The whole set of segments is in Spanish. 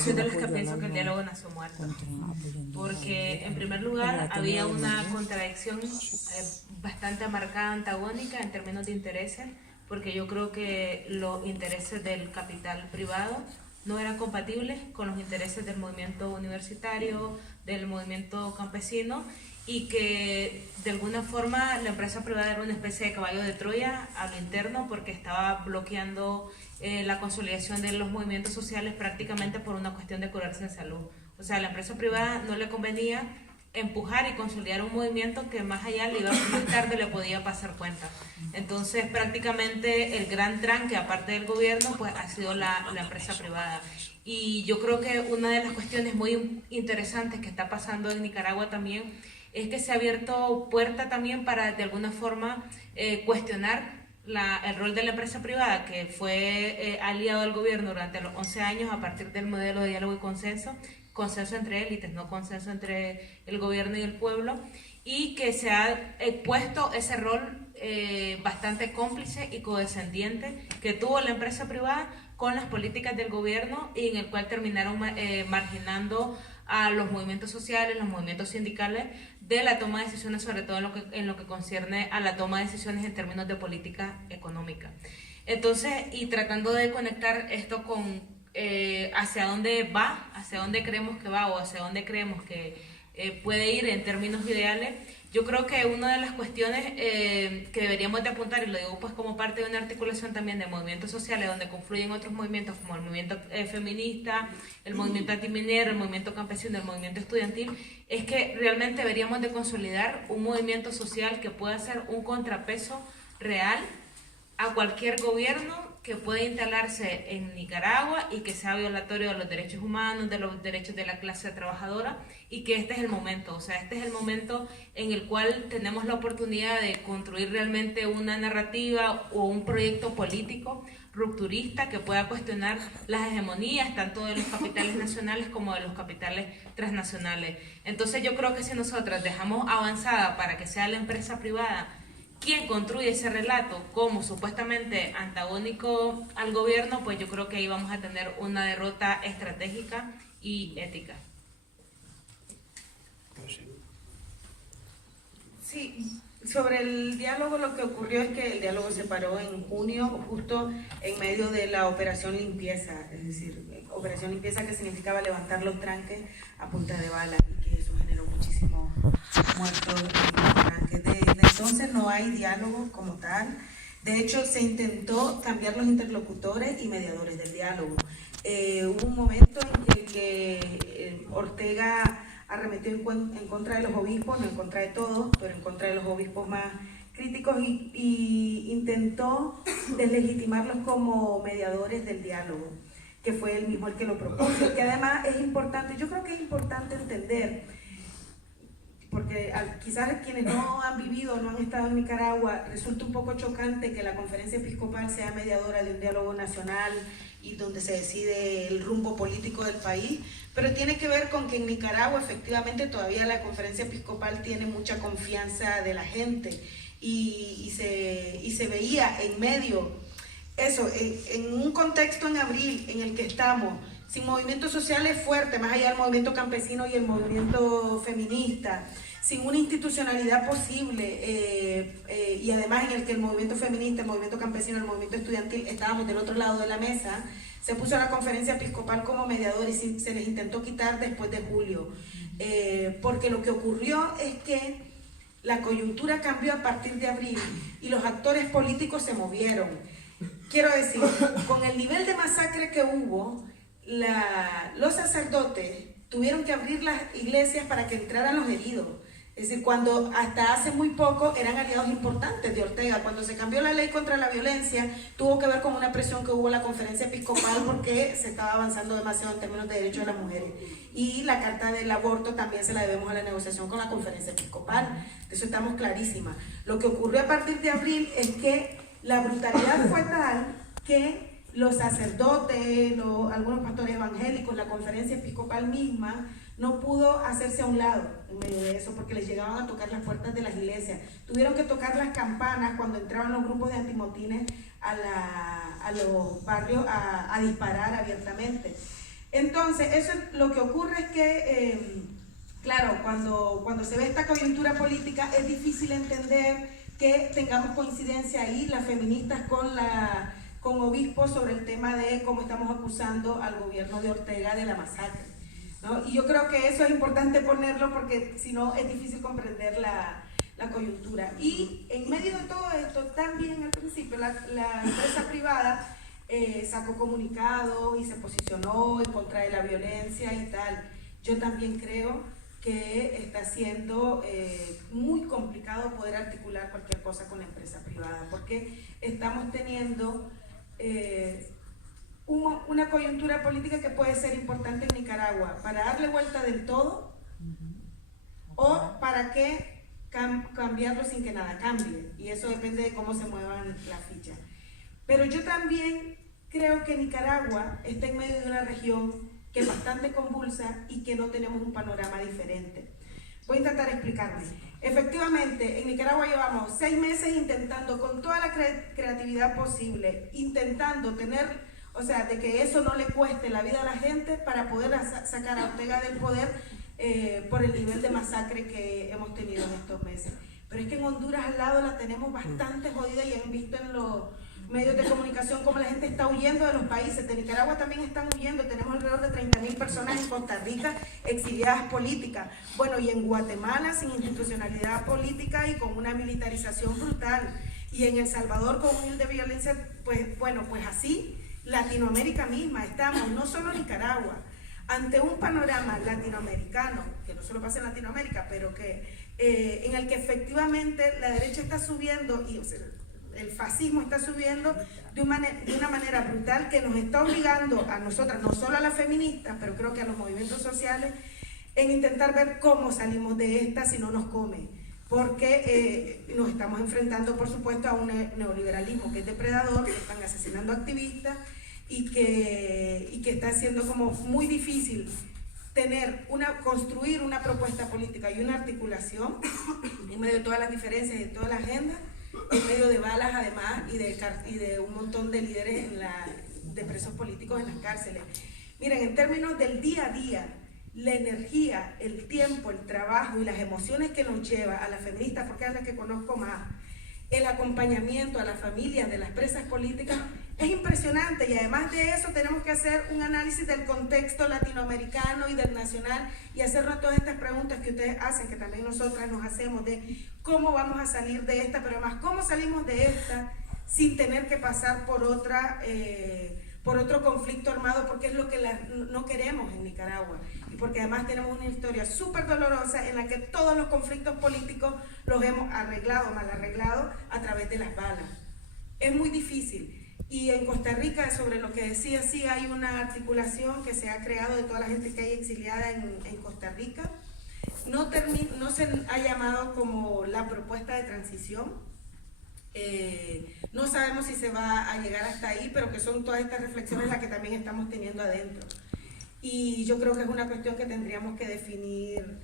soy de los que pienso que el diálogo nació muerto, porque en primer lugar había una contradicción bastante marcada, antagónica en términos de intereses, porque yo creo que los intereses del capital privado no eran compatibles con los intereses del movimiento universitario, del movimiento campesino, y que de alguna forma la empresa privada era una especie de caballo de Troya a lo interno, porque estaba bloqueando la consolidación de los movimientos sociales prácticamente por una cuestión de curarse en salud. O sea, a la empresa privada no le convenía empujar y consolidar un movimiento que más allá más tarde le podía pasar cuenta. Entonces prácticamente el gran tranque, aparte del gobierno, pues ha sido la empresa privada. Y yo creo que una de las cuestiones muy interesantes que está pasando en Nicaragua también es que se ha abierto puerta también para de alguna forma cuestionar el rol de la empresa privada, que fue aliado al gobierno durante los 11 años a partir del modelo de diálogo y consenso entre élites, no consenso entre el gobierno y el pueblo, y que se ha puesto ese rol bastante cómplice y condescendiente que tuvo la empresa privada con las políticas del gobierno, y en el cual terminaron marginando a los movimientos sociales, los movimientos sindicales, de la toma de decisiones, sobre todo en lo que concierne a la toma de decisiones en términos de política económica. Entonces, y tratando de conectar esto con hacia dónde va, hacia dónde creemos que va o hacia dónde creemos que puede ir en términos ideales, yo creo que una de las cuestiones que deberíamos de apuntar, y lo digo pues como parte de una articulación también de movimientos sociales donde confluyen otros movimientos como el movimiento feminista, el movimiento antiminero, el movimiento campesino, el movimiento estudiantil, es que realmente deberíamos de consolidar un movimiento social que pueda ser un contrapeso real a cualquier gobierno que pueda instalarse en Nicaragua y que sea violatorio de los derechos humanos, de los derechos de la clase trabajadora, y que este es el momento, o sea, este es el momento en el cual tenemos la oportunidad de construir realmente una narrativa o un proyecto político rupturista que pueda cuestionar las hegemonías tanto de los capitales nacionales como de los capitales transnacionales. Entonces yo creo que si nosotros dejamos avanzada para que sea la empresa privada quien construye ese relato como supuestamente antagónico al gobierno, pues yo creo que ahí vamos a tener una derrota estratégica y ética. Sí, sobre el diálogo, lo que ocurrió es que el diálogo se paró en junio, justo en medio de la operación limpieza, es decir, operación limpieza que significaba levantar los tranques a punta de bala, y que eso generó muchísimos muertos en los tranques. Desde entonces no hay diálogo como tal. De hecho, se intentó cambiar los interlocutores y mediadores del diálogo. Hubo un momento en que Ortega arremetió en contra de los obispos, no en contra de todos, pero en contra de los obispos más críticos, y intentó deslegitimarlos como mediadores del diálogo, que fue él mismo el que lo propuso, que además es importante, yo creo que es importante entender, porque quizás quienes no han vivido, no han estado en Nicaragua, resulta un poco chocante que la conferencia episcopal sea mediadora de un diálogo nacional y donde se decide el rumbo político del país, pero tiene que ver con que en Nicaragua efectivamente todavía la conferencia episcopal tiene mucha confianza de la gente, y se veía en medio, eso, en un contexto en abril en el que estamos sin movimientos sociales fuertes, más allá del movimiento campesino y el movimiento feminista, sin una institucionalidad posible, y además en el que el movimiento feminista, el movimiento campesino, el movimiento estudiantil estábamos del otro lado de la mesa, se puso a la conferencia episcopal como mediador y se les intentó quitar después de julio, porque lo que ocurrió es que la coyuntura cambió a partir de abril y los actores políticos se movieron. Quiero decir, con el nivel de masacre que hubo, los sacerdotes tuvieron que abrir las iglesias para que entraran los heridos. Es decir, cuando hasta hace muy poco eran aliados importantes de Ortega. Cuando se cambió la ley contra la violencia, tuvo que ver con una presión que hubo en la conferencia episcopal porque se estaba avanzando demasiado en términos de derechos de las mujeres. Y la carta del aborto también se la debemos a la negociación con la conferencia episcopal. De eso estamos clarísimas. Lo que ocurrió a partir de abril es que la brutalidad fue tal que los sacerdotes, algunos pastores evangélicos, la conferencia episcopal misma, no pudo hacerse a un lado en medio de eso porque les llegaban a tocar las puertas de las iglesias. Tuvieron que tocar las campanas cuando entraban los grupos de antimotines a los barrios a disparar abiertamente. Entonces, eso es, lo que ocurre es que, claro, cuando se ve esta coyuntura política es difícil entender que tengamos coincidencia ahí, las feministas con Obispo, sobre el tema de cómo estamos acusando al gobierno de Ortega de la masacre, ¿no? Y yo creo que eso es importante ponerlo porque si no es difícil comprender la coyuntura. Y en medio de todo esto, también al principio la empresa privada sacó comunicado y se posicionó en contra de la violencia y tal. Yo también creo que está siendo muy complicado poder articular cualquier cosa con la empresa privada, porque estamos teniendo una coyuntura política que puede ser importante en Nicaragua para darle vuelta del todo o para que cambiarlo sin que nada cambie, y eso depende de cómo se muevan las fichas. Pero yo también creo que Nicaragua está en medio de una región que es bastante convulsa y que no tenemos un panorama diferente. Voy a intentar explicarme. Efectivamente, en Nicaragua llevamos 6 meses intentando con toda la creatividad posible, intentando tener, o sea, de que eso no le cueste la vida a la gente para poder sacar a Ortega del poder por el nivel de masacre que hemos tenido en estos meses. Pero es que en Honduras al lado la tenemos bastante jodida y han visto en los medios de comunicación cómo la gente está huyendo de los países. De Nicaragua también están huyendo. Tenemos alrededor de 30.000 personas en Costa Rica exiliadas políticas. Bueno, y en Guatemala sin institucionalidad política y con una militarización brutal. Y en El Salvador con un nivel de violencia, pues bueno, pues así Latinoamérica misma estamos, no solo Nicaragua, ante un panorama latinoamericano, que no solo pasa en Latinoamérica, pero que en el que efectivamente la derecha está subiendo y, o sea, el fascismo está subiendo de una manera brutal que nos está obligando a nosotras, no solo a las feministas, pero creo que a los movimientos sociales, en intentar ver cómo salimos de esta si no nos come. Porque nos estamos enfrentando, por supuesto, a un neoliberalismo que es depredador, que están asesinando activistas y que está haciendo como muy difícil construir una propuesta política y una articulación en medio de todas las diferencias y de toda la agenda, en medio de balas además y de un montón de líderes de presos políticos en las cárceles. Miren, en términos del día a día, la energía, el tiempo, el trabajo y las emociones que nos lleva a las feministas, porque es la que conozco más, el acompañamiento a las familias de las presas políticas es impresionante, y además de eso tenemos que hacer un análisis del contexto latinoamericano y del nacional y hacernos todas estas preguntas que ustedes hacen, que también nosotras nos hacemos, de cómo vamos a salir de esta, pero además cómo salimos de esta sin tener que pasar por otro conflicto armado, porque es lo que no queremos en Nicaragua, y porque además tenemos una historia súper dolorosa en la que todos los conflictos políticos los hemos arreglado, mal arreglado, a través de las balas. Es muy difícil. Y en Costa Rica, sobre lo que decía, sí hay una articulación que se ha creado de toda la gente que hay exiliada en Costa Rica. No se ha llamado como la propuesta de transición. No sabemos si se va a llegar hasta ahí, pero que son todas estas reflexiones las que también estamos teniendo adentro. Y yo creo que es una cuestión que tendríamos que definir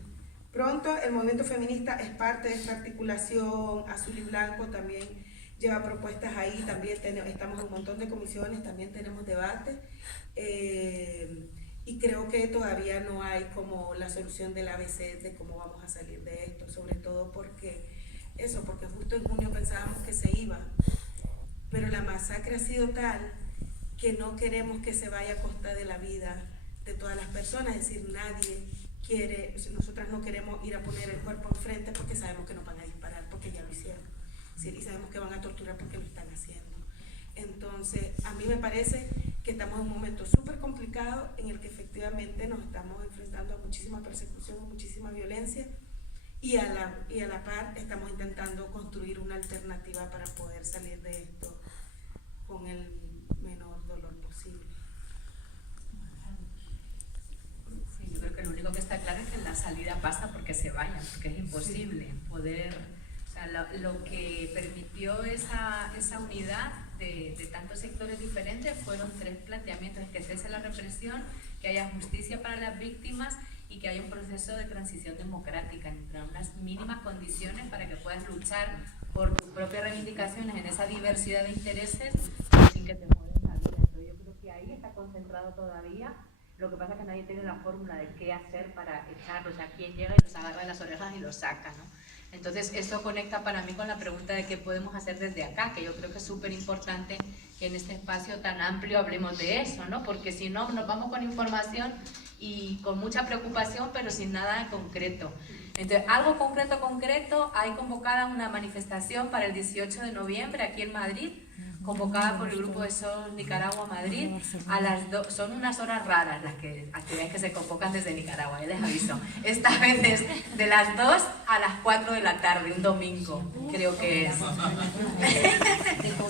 pronto. El movimiento feminista es parte de esta articulación. Azul y Blanco también lleva propuestas ahí, también estamos en un montón de comisiones, también tenemos debates, y creo que todavía no hay como la solución del ABC de cómo vamos a salir de esto, sobre todo porque justo en junio pensábamos que se iba, pero la masacre ha sido tal que no queremos que se vaya a costa de la vida de todas las personas, es decir, nadie quiere, nosotras no queremos ir a poner el cuerpo enfrente porque sabemos que nos van a disparar, porque ya lo hicieron. Sí, y sabemos que van a torturar porque lo están haciendo. Entonces, a mí me parece que estamos en un momento súper complicado en el que efectivamente nos estamos enfrentando a muchísima persecución, a muchísima violencia, y a la par estamos intentando construir una alternativa para poder salir de esto con el menor dolor posible. Sí, yo creo que lo único que está claro es que la salida pasa porque se vayan, porque es imposible poder... Lo que permitió esa unidad de tantos sectores diferentes fueron 3 planteamientos: que cese la represión, que haya justicia para las víctimas y que haya un proceso de transición democrática entre unas mínimas condiciones para que puedas luchar por tus propias reivindicaciones en esa diversidad de intereses sin que te mueran la vida. Entonces yo creo que ahí está concentrado todavía Lo que pasa es que nadie tiene la fórmula de qué hacer para echarlos, o sea, quién llega y los agarra de las orejas y los saca, ¿no? Entonces, eso conecta para mí con la pregunta de qué podemos hacer desde acá, que yo creo que es súper importante que en este espacio tan amplio hablemos de eso, ¿no? Porque si no, nos vamos con información y con mucha preocupación, pero sin nada en concreto. Entonces, algo concreto, hay convocada una manifestación para el 18 de noviembre aquí en Madrid, convocada por el Grupo de Sol Nicaragua Madrid, a las 2, son unas horas raras las actividades que se convocan desde Nicaragua, ya les aviso. Esta vez es de las 2 a las 4 de la tarde, un domingo, creo que es.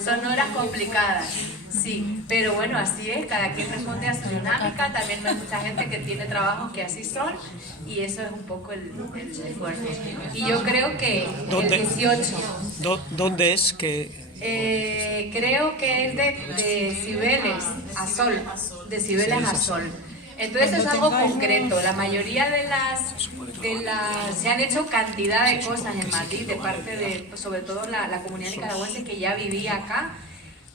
Son horas complicadas, sí, pero bueno, así es, cada quien responde a su dinámica, también hay mucha gente que tiene trabajos que así son, y eso es un poco el esfuerzo. Y yo creo que el 18... ¿Dónde es que...? Creo que es de Cibeles a Sol, de Cibeles a Sol. Entonces es algo concreto. La mayoría de las se han hecho cantidad de cosas en Madrid de parte de, sobre todo la comunidad nicaragüense que ya vivía acá,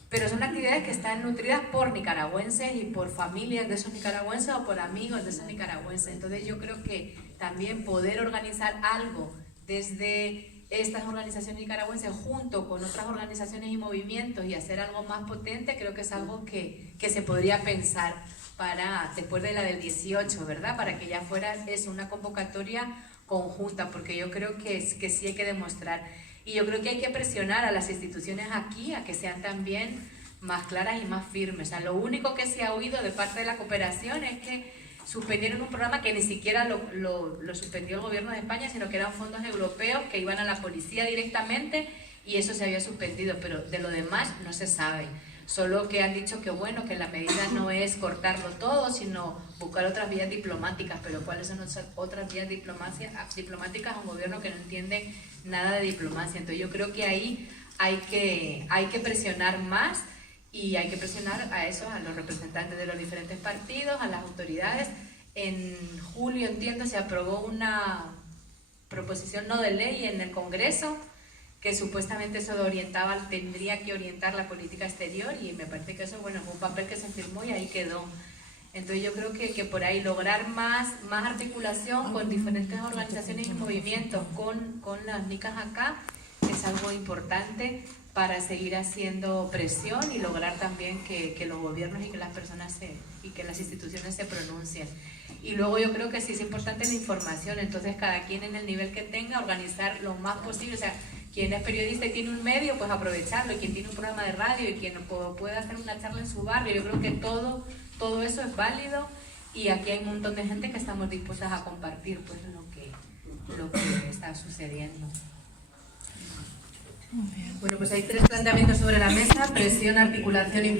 pero son actividades que están nutridas por nicaragüenses y por familias de esos nicaragüenses o por amigos de esos nicaragüenses. Entonces yo creo que también poder organizar algo desde estas organizaciones nicaragüenses junto con otras organizaciones y movimientos y hacer algo más potente, creo que es algo que se podría pensar para después de la del 18, ¿verdad? Para que ya fuera eso, una convocatoria conjunta, porque yo creo que sí hay que demostrar. Y yo creo que hay que presionar a las instituciones aquí a que sean también más claras y más firmes. O sea, lo único que se ha oído de parte de la cooperación es que suspendieron un programa que ni siquiera lo suspendió el gobierno de España, sino que eran fondos europeos que iban a la policía directamente y eso se había suspendido, pero de lo demás no se sabe. Solo que han dicho que bueno, que la medida no es cortarlo todo, sino buscar otras vías diplomáticas, pero ¿cuáles son otras vías diplomáticas a un gobierno que no entiende nada de diplomacia? Entonces yo creo que ahí hay que presionar más. Y hay que presionar a eso, a los representantes de los diferentes partidos, a las autoridades. En julio, entiendo, se aprobó una proposición no de ley en el Congreso que supuestamente eso tendría que orientar la política exterior y me parece que eso, bueno, fue un papel que se firmó y ahí quedó. Entonces yo creo que por ahí lograr más articulación con diferentes organizaciones y movimientos, con las nicas acá, es algo importante para seguir haciendo presión y lograr también que los gobiernos y que las personas y que las instituciones se pronuncien. Y luego yo creo que sí es importante la información, entonces cada quien en el nivel que tenga, organizar lo más posible, o sea, quien es periodista y tiene un medio, pues aprovecharlo, y quien tiene un programa de radio y quien puede hacer una charla en su barrio, yo creo que todo eso es válido y aquí hay un montón de gente que estamos dispuestas a compartir pues lo que está sucediendo. Bueno, pues hay 3 planteamientos sobre la mesa: presión, articulación y